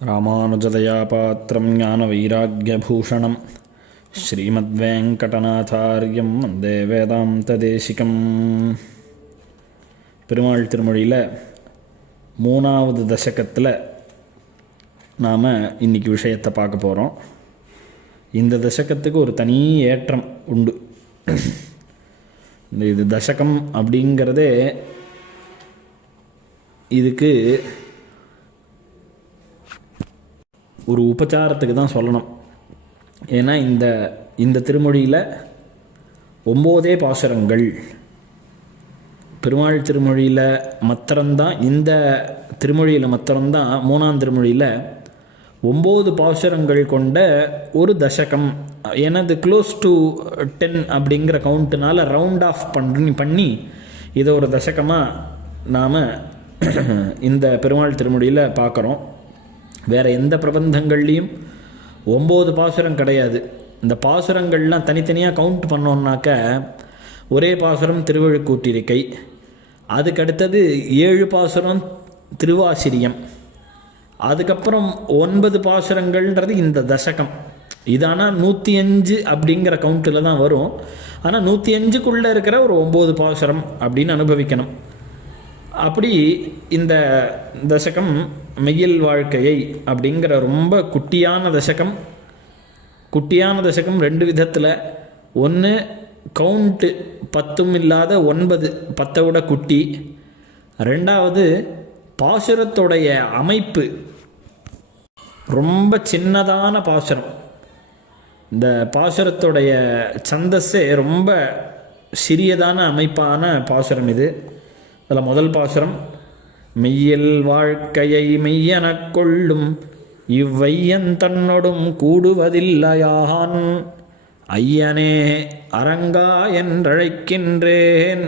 ராமானுஜதயாபாத்திரம் ஞானவைராக்யபூஷணம் ஸ்ரீமத்வேங்கடநாதார்யம் வந்தே வேதாந்ததேசிகம். பெருமாள் திருமொழியில் 3வது தசகத்தில் நாம் இன்றைக்கி விஷயத்தை பார்க்க போகிறோம். இந்த தசகத்துக்கு ஒரு தனி ஏற்றம் உண்டு. இது தசகம் அப்படிங்கிறதே இதுக்கு ஒரு உபச்சாரத்துக்கு தான் சொல்லணும். ஏன்னா இந்த திருமொழியில் 9 பாசுரங்கள். பெருமாள் திருமொழியில் மாத்திரம்தான், இந்த திருமொழியில் மாத்திரம்தான் 3ஆம் திருமொழியில் 9 பாசுரங்கள் கொண்ட ஒரு தசகம். ஏன்னா இது க்ளோஸ் டு 10 அப்படிங்கிற கவுண்ட்டுனால ரவுண்ட் ஆஃப் பண்ணி இதை ஒரு தசகமாக நாம் இந்த பெருமாள் திருமொழியில் பார்க்குறோம். வேறு எந்த பிரபந்தங்கள்லேயும் 9 பாசுரம் கிடையாது. இந்த பாசுரங்கள்லாம் தனித்தனியாக கவுண்ட் பண்ணோன்னாக்க ஒரே பாசுரம் திருவழுக்கூற்றிருக்கை, அதுக்கடுத்தது 7 பாசுரம் திருவாசிரியம், அதுக்கப்புறம் 9 பாசுரங்கள்ன்றது இந்த தசகம். இது ஆனால் 105 அப்படிங்கிற கவுண்ட்டில் தான் வரும். ஆனால் 105க்குள்ளே இருக்கிற ஒரு 9 பாசுரம் அப்படின்னு அனுபவிக்கணும். அப்படி இந்த தசகம் மெய்யல் வாழ்க்கையை அப்படிங்கிற ரொம்ப குட்டியான தசகம். குட்டியான தசகம் 2 விதத்தில். ஒன்று கவுண்ட்டு 10 இல்லாத 9, 10 விட குட்டி. ரெண்டாவது பாசுரத்துடைய அமைப்பு ரொம்ப சின்னதான பாசுரம். இந்த பாசுரத்துடைய சந்தஸே ரொம்ப சிறியதான அமைப்பான பாசுரம் இது. அதில் முதல் பாசுரம், மெய்யல் வாழ்க்கையை மெய்யெனக் கொள்ளும் இவ்வையன் தன்னொடும் கூடுவதில்லையான் ஐயனே அரங்கா என்றழைக்கின்றேன்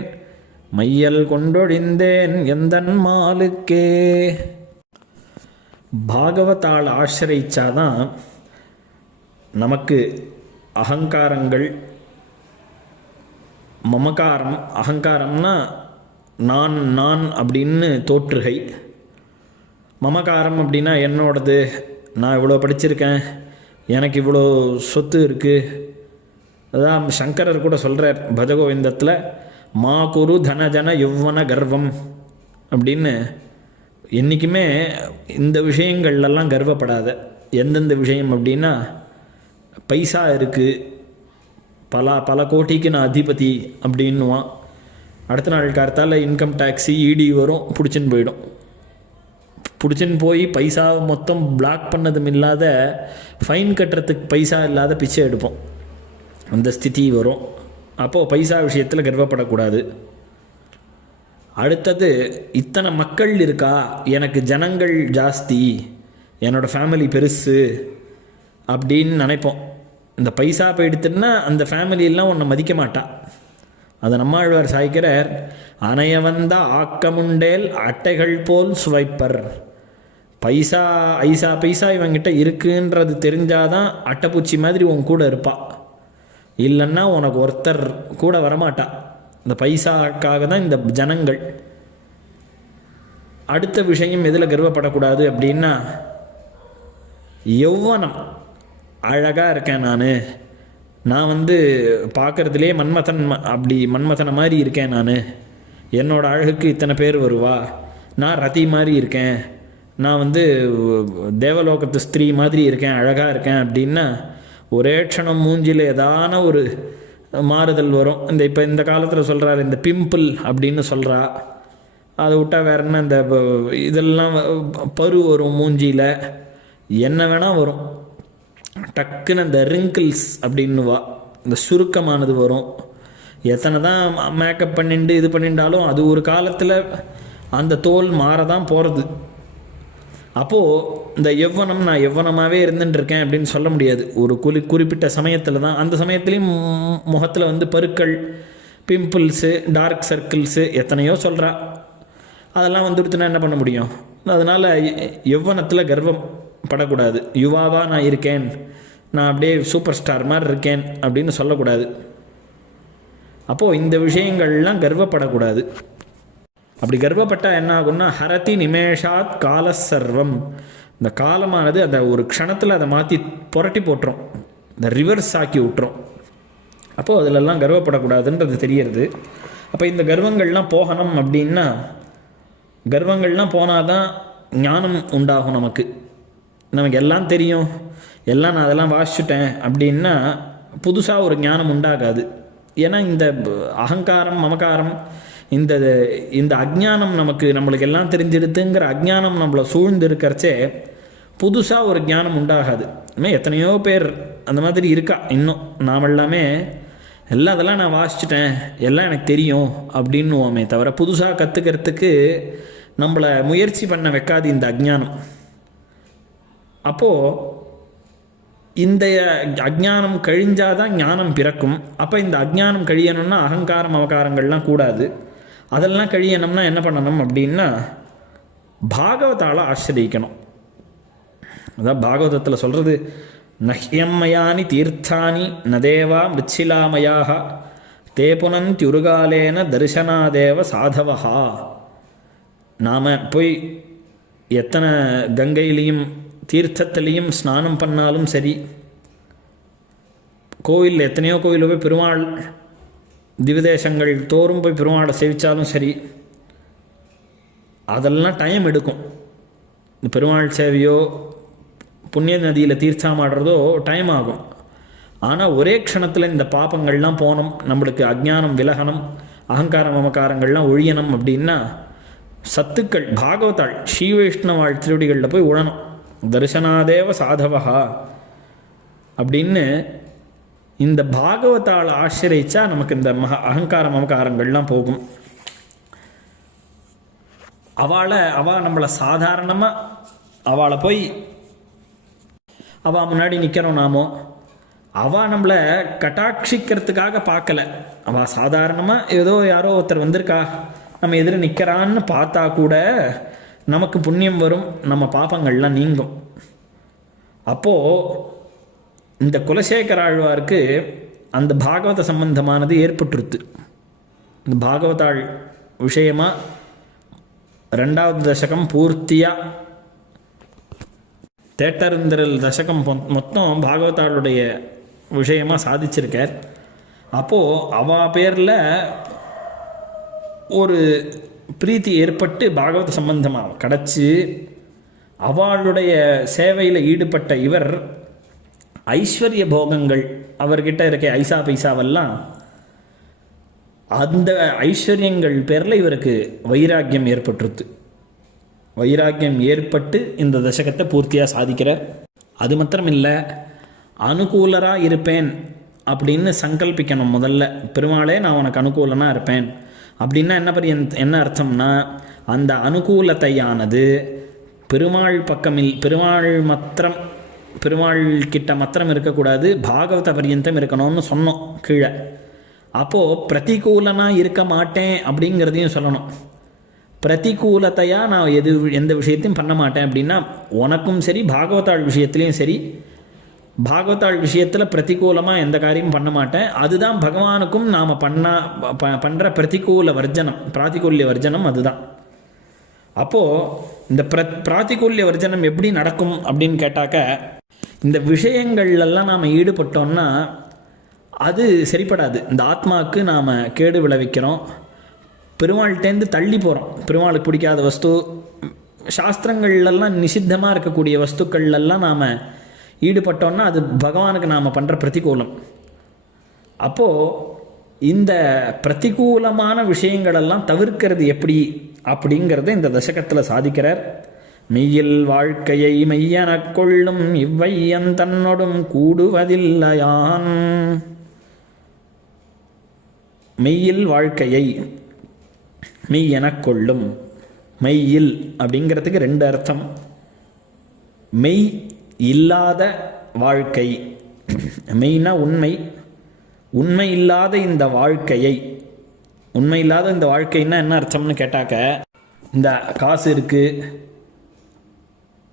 மையல் கொண்டொழிந்தேன் எந்தன் மாலுக்கே. பாகவதால் ஆசிரிச்சாதான் நமக்கு அகங்காரங்கள், மமகாரம், அகங்காரம்னா நான் அப்படின்னு தோற்றுகை, மமகாரம் அப்படின்னா என்னோடது, நான் இவ்வளோ படிச்சிருக்கேன், எனக்கு இவ்வளோ சொத்து இருக்குது. அதான் சங்கரர் கூட சொல்கிறார் பஜகோவிந்தத்தில், மா குரு தனஜன யௌவன கர்வம் அப்படின்னு. என்றைக்குமே இந்த விஷயங்கள்லாம் கர்வப்படாத. எந்தெந்த விஷயம் அப்படின்னா, பைசா இருக்குது, பல கோட்டிக்கு நான் அதிபதி அப்படின்னுவான். அடுத்த நாள் காலத்தால் இன்கம் டேக்ஸி இடி வரும், பிடிச்சின்னு போயிடும். பிடிச்சின்னு போய் பைசா மொத்தம் பிளாக் பண்ணதும் இல்லாத, ஃபைன் கட்டுறதுக்கு பைசா இல்லாத பிச்சை எடுப்போம். அந்த ஸ்திதி வரும். அப்போது பைசா விஷயத்தில் கர்வப்படக்கூடாது. அடுத்தது, இத்தனை மக்கள் இருக்கா, எனக்கு ஜனங்கள் ஜாஸ்தி, என்னோடய ஃபேமிலி பெருசு அப்படின்னு நினைப்போம். இந்த பைசா போயிடுத்துன்னா அந்த ஃபேமிலியெல்லாம் உன்னை மதிக்க மாட்டா. அதை நம்மாழ்வார் சாய்க்கிறார், அணைய வந்த ஆக்கமுண்டேல் அட்டைகள் போல் சுவைப்பர். பைசா இவங்கிட்ட இருக்குன்றது தெரிஞ்சாதான் அட்டைப்பூச்சி மாதிரி உன் கூட இருப்பா, இல்லைன்னா உனக்கு ஒருத்தர் கூட வரமாட்டா. இந்த பைசாக்காக தான் இந்த ஜனங்கள். அடுத்த விஷயம் எதில் கர்வப்படக்கூடாது அப்படின்னா, யௌவனம், அழகாக இருக்கேன் நான் பார்க்குறதுலே மன்மதனை மாதிரி இருக்கேன், என்னோடய அழகுக்கு இத்தனை பேர் வருவா, நான் ரதி மாதிரி இருக்கேன், நான் தேவலோகத்து ஸ்திரீ மாதிரி இருக்கேன், அழகாக இருக்கேன் அப்படின்னா ஒரே க்ஷணம் மூஞ்சில் ஏதான ஒரு மாறுதல் வரும். இப்போ இந்த காலத்தில் சொல்கிறாரு, இந்த பிம்பிள் அப்படின்னு சொல்கிறா. அதை விட்டால் வேற என்ன, இந்த இதெல்லாம் பரு வரும் மூஞ்சியில், என்ன வேணால் வரும். டக்குன்னு அந்த ரிங்கிள்ஸ் அப்படின்னுவா, இந்த சுருக்கமானது வரும். எத்தனை தான் மேக்கப் பண்ணிட்டு இது பண்ணிட்டாலும் அது ஒரு காலத்தில் அந்த தோல் மாறதான் போகிறது. அப்போது இந்த யௌவனம், நான் யௌவனமாகவே இருந்துட்டுருக்கேன் அப்படின்னு சொல்ல முடியாது. ஒரு குறிப்பிட்ட சமயத்தில் தான், அந்த சமயத்துலேயும் முகத்தில் பருக்கள், பிம்பிள்ஸு, டார்க் சர்க்கிள்ஸு எத்தனையோ சொல்கிறா. அதெல்லாம் வந்துடுத்துனா என்ன பண்ண முடியும்? அதனால் யௌவனத்தில் கர்வம் படக்கூடாது. யுவாவாக நான் இருக்கேன், நான் அப்படியே சூப்பர் ஸ்டார் மாதிரி இருக்கேன் அப்படின்னு சொல்லக்கூடாது. அப்போது இந்த விஷயங்கள்லாம் கர்வப்படக்கூடாது. அப்படி கர்வப்பட்டால் என்ன ஆகும்னா, ஹரதி நிமேஷாத் கால சர்வம் இந்த காலமானது அந்த ஒரு க்ஷணத்தில் அதை மாற்றி புரட்டி போட்டுரும், இந்த ரிவர்ஸ் ஆக்கி விட்டுரும். அப்போது அதிலெல்லாம் கர்வப்படக்கூடாதுன்றது தெரியறது. அப்போ இந்த கர்வங்கள்லாம் போகணும் அப்படின்னா, கர்வங்கள்லாம் போனால் தான் ஞானம் உண்டாகும். நமக்கு எல்லாம் தெரியும், எல்லாம் நான் அதெல்லாம் வாசிச்சுட்டேன் அப்படின்னா புதுசாக ஒரு ஞானம் உண்டாகாது. ஏன்னா இந்த அகங்காரம் மமகாரம் இந்த இந்த அஜ்ஞானம் நம்மளுக்கு எல்லாம் தெரிஞ்சிடுதுங்கிற அஜ்ஞானம் நம்மளை சூழ்ந்து இருக்கிறச்சே புதுசாக ஒரு ஞானம் உண்டாகாது. இன்னும் எத்தனையோ பேர் அந்த மாதிரி இருக்கா. இன்னும் நாம் எல்லாமே எல்லாம் அதெல்லாம் நான் வாசிச்சிட்டேன், எல்லாம் எனக்கு தெரியும் அப்படின்னுவோமே தவிர புதுசாக கற்றுக்கிறதுக்கு நம்மளை முயற்சி பண்ண வைக்காது இந்த அஜ்ஞானம். அப்போது இந்த அஜ்ஞானம் கழிஞ்சாதான் ஞானம் பிறக்கும். அப்போ இந்த அஜ்ஞானம் கழியணும்னா அகங்காரம் அவகாரங்கள்லாம் கூடாது. அதெல்லாம் கழியணும்னா என்ன பண்ணணும் அப்படின்னா பாகவதால ஆசிரியக்கணும். அதான் பாகவதத்தில் சொல்கிறது, நஹ்யம்மயானி தீர்த்தானி நதேவா மிச்சிலாமயாக தே புனந்தியுருகாலேன தரிசனாதேவ சாதவஹா. நாம் போய் எத்தனை கங்கையிலையும் தீர்த்தத்திலையும் ஸ்நானம் பண்ணாலும் சரி, கோவில் எத்தனையோ கோவில் போய் பெருமாள் திவிதேசங்கள் தோறும் போய் பெருமாளை சேவித்தாலும் சரி, அதெல்லாம் டைம் எடுக்கும். இந்த பெருமாள் சேவையோ புண்ணிய நதியில் தீர்த்தமாடுறதோ டைம் ஆகும். ஆனால் ஒரே க்ஷணத்தில் இந்த பாப்பங்கள்லாம் போகணும், நம்மளுக்கு அஜ்ஞானம் விலகணும், அகங்கார மமகாரங்கள்லாம் ஒழியணும் அப்படின்னா சத்துக்கள் பாகவதாள் ஸ்ரீ வைஷ்ணவாள் திருவடிகளில் போய் உழணும். தரிசனாதேவ சாதவஹா அப்படின்னு இந்த பாகவதால் ஆசிரியிச்சா நமக்கு இந்த அகங்கார மமகாரங்கள்லாம் போகும். அவள் நம்மளை சாதாரணமாக அவளை போய் அவள் முன்னாடி நிற்கிறோம் நாமோ, அவள் நம்மளை கட்டாட்சிக்கிறதுக்காக பார்க்கல. அவள் சாதாரணமாக ஏதோ யாரோ ஒருத்தர் வந்திருக்கா நம்ம எதிர நிற்கிறான்னு பார்த்தா கூட நமக்கு புண்ணியம் வரும், நம்ம பாப்பங்கள்லாம் நீங்கும். அப்போது இந்த குலசேகர ஆழ்வாருக்கு அந்த பாகவத சம்பந்தமானது ஏற்பட்டுருது. இந்த பாகவதாள் விஷயமாக 2வது தசகம் பூர்த்தியாக தேட்டருந்திரல் தசகம் மொத்தம் பாகவதாளுடைய விஷயமாக சாதிச்சிருக்கார். அப்போது அவள் பேரில் ஒரு பிரீத்தி ஏற்பட்டு பாகவத சம்பந்தமாக கிடச்சி அவளுடைய சேவையில் ஈடுபட்ட இவர் ஐஸ்வர்ய போகங்கள் அவர்கிட்ட இருக்க ஐசா பைசாவெல்லாம் அந்த ஐஸ்வர்யங்கள் பேரில் இவருக்கு வைராக்கியம் ஏற்பட்டுருது. வைராக்கியம் ஏற்பட்டு இந்த தசகத்தை பூர்த்தியாக சாதிக்கிறார். அது மாத்திரம் இல்லை, அனுகூலராக இருப்பேன் அப்படின்னு சங்கல்பிக்கணும். முதல்ல பெருமாளே நான் உனக்கு அனுகூலனாக இருப்பேன் அப்படின்னா என்ன அர்த்தம்னா, அந்த அனுகூலத்தையானது பெருமாள் பக்கமில் பெருமாள் கிட்ட மாத்திரம் இருக்கக்கூடாது, பாகவத பர்யந்தம் இருக்கணும்னு சொன்னோம் கீழே. அப்போது பிரதிகூலனாக இருக்க மாட்டேன் அப்படிங்கிறதையும் சொல்லணும். பிரதிகூலத்தையாக நான் எந்த விஷயத்தையும் பண்ண மாட்டேன் அப்படின்னா உனக்கும் சரி பாகவதாள் விஷயத்துலேயும் சரி, பாகவதாள் விஷயத்தில் பிரதிகூலமாக எந்த காரியமும் பண்ண மாட்டேன். அதுதான் பகவானுக்கும் நாம் பண்ணுற பிரதிகூல வர்ஜனம், பிராதிகூல்ய வர்ஜனம் அதுதான். அப்போது இந்த பிராதிகூல்ய வர்ஜனம் எப்படி நடக்கும் அப்படின்னு கேட்டாக்க, இந்த விஷயங்கள்லாம் நாம் ஈடுபட்டோம்னா அது சரிப்படாது. இந்த ஆத்மாவுக்கு நாம் கேடு விளைவிக்கிறோம், பெருமாள்கிட்டேருந்து தள்ளி போகிறோம். பெருமாளுக்கு பிடிக்காத வஸ்து, சாஸ்திரங்கள்லாம் நிஷித்தமாக இருக்கக்கூடிய வஸ்துக்கள்லாம் நாம் ஈடுபட்டோம்னா அது பகவானுக்கு நாம் பண்ணுற பிரதிகூலம். அப்போது இந்த பிரதிகூலமான விஷயங்களெல்லாம் தவிர்க்கிறது எப்படி அப்படிங்கிறத இந்த தசகத்தில் சாதிக்கிறார். மெய்யில் வாழ்க்கையை மெய்யெனக் கொள்ளும் இவ்வையன் தன்னோடும் கூடுவதில்லையான். மெய்யில் வாழ்க்கையை மெய் எனக் கொள்ளும். மெய்யில் அப்படிங்கிறதுக்கு 2 அர்த்தம். மெய் இல்லாத வாழ்க்கை, மெய்னா உண்மை, உண்மை இல்லாத இந்த வாழ்க்கையை. உண்மை இல்லாத இந்த வாழ்க்கைன்னா என்ன அர்த்தம்னு கேட்டாக்க, இந்த காசு இருக்குது,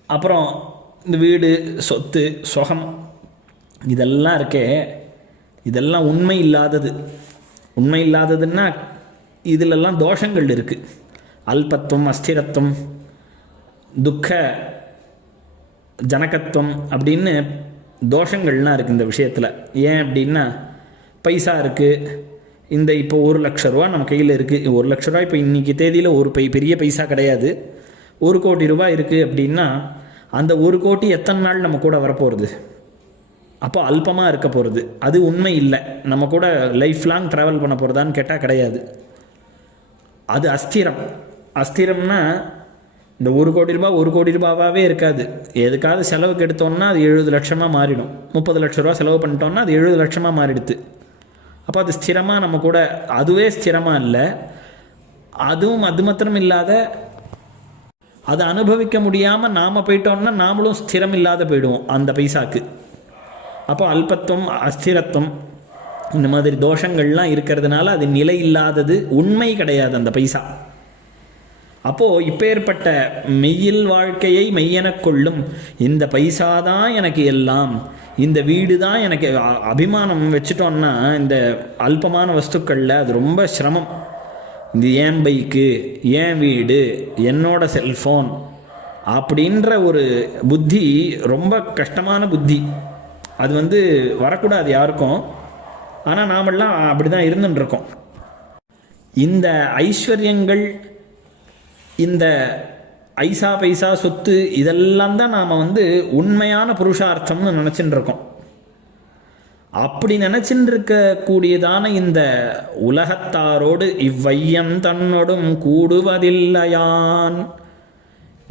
அப்புறம் இந்த வீடு சொத்து சுகம் இதெல்லாம் இருக்கே, இதெல்லாம் உண்மை இல்லாதது. உண்மை இல்லாததுன்னா இதிலெல்லாம் தோஷங்கள் இருக்குது. அல்பத்துவம், அஸ்திரத்துவம், துக்க ஜனகத்துவம் அப்படின்னு தோஷங்கள்லாம் இருக்குது இந்த விஷயத்தில். ஏன் அப்படின்னா பைசா இருக்குது, இந்த இப்போ 1,00,000 ரூபா நம்ம கையில் இருக்குது. 1,00,000 ரூபா இப்போ இன்றைக்கி தேதியில் ஒரு பெரிய பைசா கிடையாது. 1 கோடி ரூபாய் இருக்குது அப்படின்னா அந்த 1 கோடி எத்தனை நாள் நம்ம கூட வரப்போகிறது? அப்போ அல்பமாக இருக்க போகிறது. அது உண்மை இல்லை. நம்ம கூட லைஃப் லாங் ட்ராவல் பண்ண போகிறதான்னு கேட்டால் கிடையாது. அது அஸ்திரம். அஸ்திரம்னா இந்த 1 கோடி ரூபாய் 1 கோடி ரூபாவாகவே இருக்காது. எதுக்காவது செலவுக்கு எடுத்தோம்னா அது 70 லட்சமாக மாறிடும். 30 லட்ச ரூபா செலவு பண்ணிட்டோம்னா அது 70 லட்சமாக மாறிடுது. அப்போ அது ஸ்திரமாக நம்ம கூட, அதுவே ஸ்திரமாக இல்லை. அதுவும் அது மாத்திரம் இல்லாத, அதை அனுபவிக்க முடியாமல் நாம் போயிட்டோம்னா நாமளும் ஸ்திரம் இல்லாத போயிடுவோம் அந்த பைசாக்கு. அப்போ அல்பத்துவம், அஸ்திரத்துவம், இந்த மாதிரி தோஷங்கள்லாம் இருக்கிறதுனால அது நிலை இல்லாதது, உண்மை கிடையாது அந்த பைசா. அப்போது இப்பேற்பட்ட மெய்யில் வாழ்க்கையை மெய்யெனக் கொள்ளும் இந்த பைசா தான் எனக்கு எல்லாம், இந்த வீடு தான் எனக்கு அபிமானம் வச்சுட்டோன்னா இந்த அல்பமான வஸ்துக்களில் அது ரொம்ப சிரமம். இது ஏன் பைக்கு, ஏன் வீடு, என்னோட செல்ஃபோன் அப்படின்ற ஒரு புத்தி ரொம்ப கஷ்டமான புத்தி. அது வரக்கூடாது யாருக்கும். ஆனால் நாமெல்லாம் அப்படி தான் இருந்துருக்கோம். இந்த ஐஸ்வர்யங்கள், இந்த ஐசா பைசா சொத்து, இதெல்லாம் தான் நாம் உண்மையான புருஷார்த்தம்னு நினச்சின்னு இருக்கோம். அப்படி நினச்சின்னு இருக்கக்கூடியதான இந்த உலகத்தாரோடு இவ்வையம் தன்னோடும் கூடுவதில்லையான்,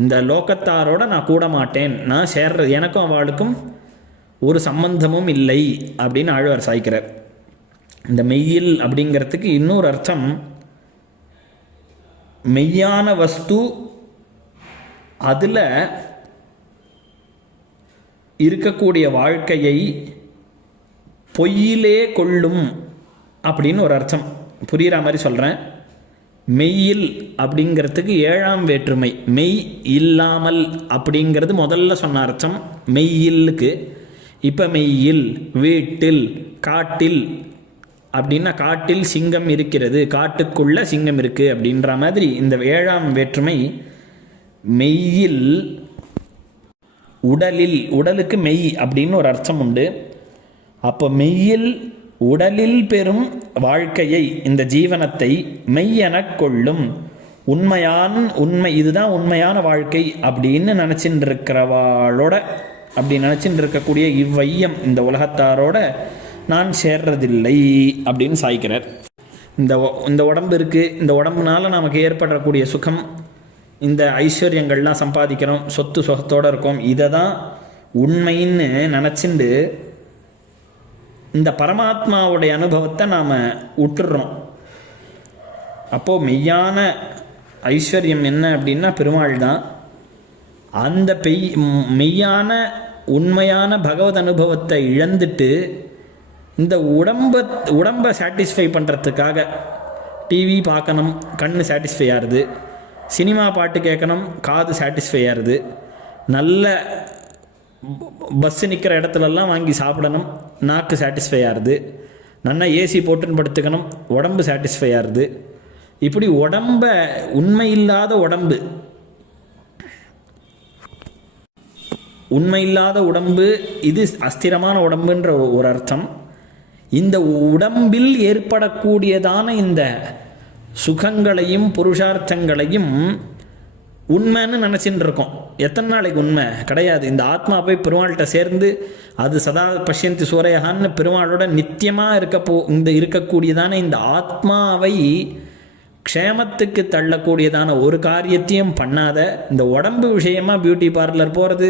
இந்த லோகத்தாரோட நான் கூட மாட்டேன், நான் சேர்றது, எனக்கும் அவளுக்கும் ஒரு சம்பந்தமும் இல்லை அப்படின்னு ஆழ்வார் சாய்க்கிறார். இந்த மெய்யில் அப்படிங்கிறதுக்கு இன்னொரு அர்த்தம், மெய்யான வஸ்து அதில் இருக்கக்கூடிய வாழ்க்கையை பொய்யிலே கொள்ளும் அப்படின்னு ஒரு அர்த்தம். புரிகிற மாதிரி சொல்கிறேன். மெய்யில் அப்படிங்கிறதுக்கு 7ஆம் வேற்றுமை. மெய் இல்லாமல் அப்படிங்கிறது முதல்ல சொன்ன அர்த்தம் மெய்யிலுக்கு. இப்போ மெய்யில், வீட்டில், காட்டில் அப்படின்னா காட்டில் சிங்கம் இருக்கிறது, காட்டுக்குள்ள சிங்கம் இருக்குது அப்படின்ற மாதிரி இந்த 7ஆம் வேற்றுமை. மெய்யில், உடலில், உடலுக்கு மெய் அப்படின்னு ஒரு அர்த்தம் உண்டு. அப்போ மெய்யில் உடலில் பெறும் வாழ்க்கையை, இந்த ஜீவனத்தை மெய்யெனக் கொள்ளும் உண்மை, இதுதான் உண்மையான வாழ்க்கை அப்படின்னு நினச்சின்னு இருக்கிறவாளோட, அப்படி நினச்சின்னு இருக்கக்கூடிய இவ்வையம், இந்த உலகத்தாரோட நான் சேர்றதில்லை அப்படின்னு சாய்க்கிறார். இந்த உடம்பு இருக்குது, இந்த உடம்புனால நமக்கு ஏற்படக்கூடிய சுகம், இந்த ஐஸ்வர்யங்கள்லாம் சம்பாதிக்கிறோம், சொத்து சொகத்தோடு இருக்கோம், இதை தான் உண்மைன்னு நினச்சிண்டு இந்த பரமாத்மாவுடைய அனுபவத்தை நாம் விட்டுடுறோம். அப்போது மெய்யான ஐஸ்வர்யம் என்ன அப்படின்னா பெருமாள் தான். அந்த மெய்யான உண்மையான பகவத் அனுபவத்தை இழந்துட்டு இந்த உடம்பை சாட்டிஸ்ஃபை பண்ணுறதுக்காக டிவி பார்க்கணும், கண் சாட்டிஸ்ஃபை ஆகுது, சினிமா பாட்டு கேட்கணும், காது சாட்டிஸ்ஃபை ஆகுது, நல்ல பஸ்ஸு நிற்கிற இடத்துலலாம் வாங்கி சாப்பிடணும், நாக்கு சாட்டிஸ்ஃபை ஆகுது, நல்லா ஏசி போட்டுன்னு படுத்துக்கணும், உடம்பு சாட்டிஸ்ஃபை ஆகுது. இப்படி உண்மை இல்லாத உடம்பு, இது அஸ்திரமான உடம்புன்ற ஒரு அர்த்தம். இந்த உடம்பில் ஏற்படக்கூடியதான இந்த சுகங்களையும் புருஷார்த்தங்களையும் உண்மைன்னு நினச்சின்னு இருக்கோம். எத்தனை நாளைக்கு உண்மை கிடையாது. இந்த ஆத்மா போய் பெருமாள்கிட்ட சேர்ந்து அது சதா பஷ்யந்தி சூரையகான்னு பெருமாளோட நித்தியமாக இருக்கக்கூடியதான இந்த ஆத்மாவை க்ஷேமத்துக்கு தள்ளக்கூடியதான ஒரு காரியத்தையும் பண்ணாத, இந்த உடம்பு விஷயமாக பியூட்டி பார்லர் போகிறது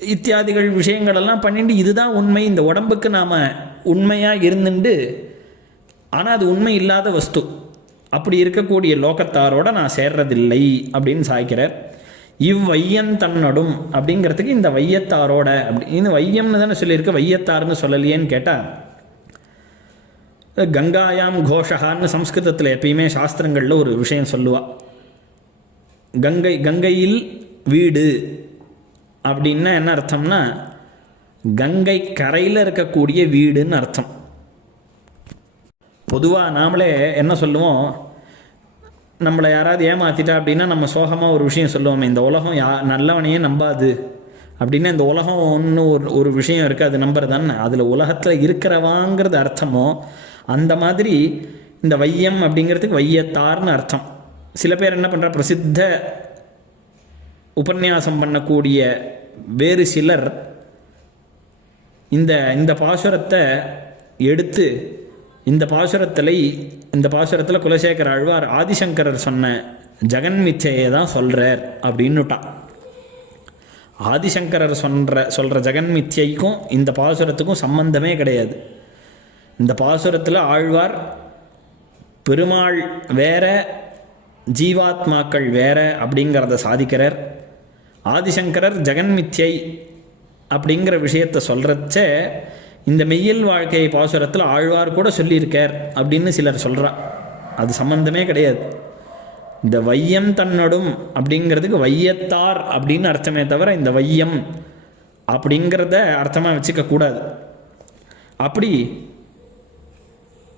இத்தியாதிகள் விஷயங்களெல்லாம் பண்ணிட்டு இதுதான் உண்மை, இந்த உடம்புக்கு நாம் உண்மையாக இருந்துட்டு, ஆனால் அது உண்மை இல்லாத வஸ்து, அப்படி இருக்கக்கூடிய லோகத்தாரோட நான் சேர்றதில்லை அப்படின்னு சாய்க்கிறார். இவ்வையன் தன்னடும் அப்படிங்கிறதுக்கு இந்த வையத்தாரோட இந்த வையம்னு தானே சொல்லியிருக்கு, வையத்தார்னு சொல்லலையேன்னு கேட்டால், கங்காயாம் கோஷகான்னு சம்ஸ்கிருதத்தில் எப்பயுமே சாஸ்திரங்களில் ஒரு விஷயம் சொல்லுவாள். கங்கையில் வீடு அப்படின்னா என்ன அர்த்தம்னா கங்கை கரையில் இருக்கக்கூடிய வீடுன்னு அர்த்தம். பொதுவாக நாமளே என்ன சொல்லுவோம், நம்மளை யாராவது ஏமாற்றிட்டா அப்படின்னா நம்ம சோகமாக ஒரு விஷயம் சொல்லுவோமே, இந்த உலகம் நல்லவனையே நம்பாது அப்படின்னா இந்த உலகம் ஒரு விஷயம் இருக்குது, அது நம்புறது தானே. அதில் உலகத்தில் இருக்கிறவாங்கிறது அர்த்தமோ அந்த மாதிரி இந்த வையம் அப்படிங்கிறதுக்கு வையத்தார்னு அர்த்தம். சில பேர் என்ன பண்ணுறா, பிரசித்த உபன்யாசம் பண்ணக்கூடிய வேறு சிலர் இந்த பாசுரத்தை எடுத்து இந்த பாசுரத்தில் குலசேகர ஆழ்வார் ஆதிசங்கரர் சொன்ன ஜெகன்மிச்சையை தான் சொல்கிறார் அப்படின்னுட்டான். ஆதிசங்கரர் சொல்கிற ஜெகன்மித்யைக்கும் இந்த பாசுரத்துக்கும் சம்பந்தமே கிடையாது. இந்த பாசுரத்தில் ஆழ்வார் பெருமாள் வேற ஜீவாத்மாக்கள் வேற அப்படிங்கிறத சாதிக்கிறார். ஆதிசங்கரர் ஜெகன்மித்யை அப்படிங்கிற விஷயத்தை சொல்கிறச்ச இந்த மெய்யல் வாழ்க்கை பாசுரத்தில் ஆழ்வார் கூட சொல்லியிருக்கார் அப்படின்னு சிலர் சொல்கிறா. அது சம்பந்தமே கிடையாது. இந்த வையம் தன்னடும் அப்படிங்கிறதுக்கு வையத்தார் அப்படின்னு அர்த்தமே தவிர இந்த வையம் அப்படிங்கிறத அர்த்தமாக வச்சுக்கக்கூடாது. அப்படி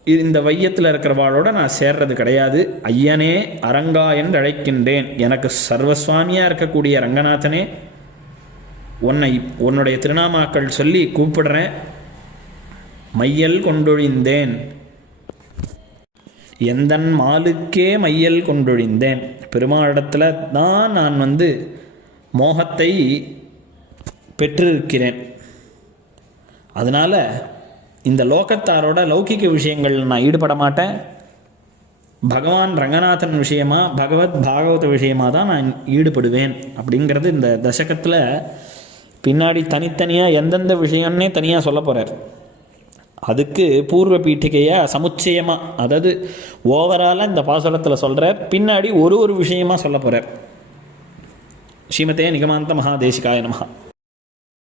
இந்த வையத்தில் இருக்கிறவாளோட நான் சேர்றது கிடையாது. ஐயனே அரங்கா என்று அழைக்கின்றேன். எனக்கு சர்வஸ்வாமியாக இருக்கக்கூடிய ரங்கநாதனே, உன்னுடைய திருநாமாக்கள் சொல்லி கூப்பிடுறேன். மையல் கொண்டொழிந்தேன், எந்தன் மாலுக்கே மையல் கொண்டொழிந்தேன். பெருமாளிடத்தில் தான் நான் மோகத்தை பெற்றிருக்கிறேன். அதனால் இந்த லோகத்தாரோட லௌகிக விஷயங்கள் நான் ஈடுபட மாட்டேன். பகவான் ரங்கநாதன் விஷயமா பகவத் பாகவத விஷயமாக தான் நான் ஈடுபடுவேன் அப்படிங்கிறது இந்த தசகத்தில் பின்னாடி தனித்தனியாக எந்தெந்த விஷயம்னே தனியாக சொல்ல போகிறார். அதுக்கு பூர்வ பீட்டிகையாக சமுச்சயமாக, அதாவது ஓவராலாக இந்த பாசுரத்தில் சொல்கிறார். பின்னாடி ஒரு விஷயமாக சொல்ல போகிறார். ஸ்ரீமதே நிகமாந்த மகாதேசிகாய நமஹ.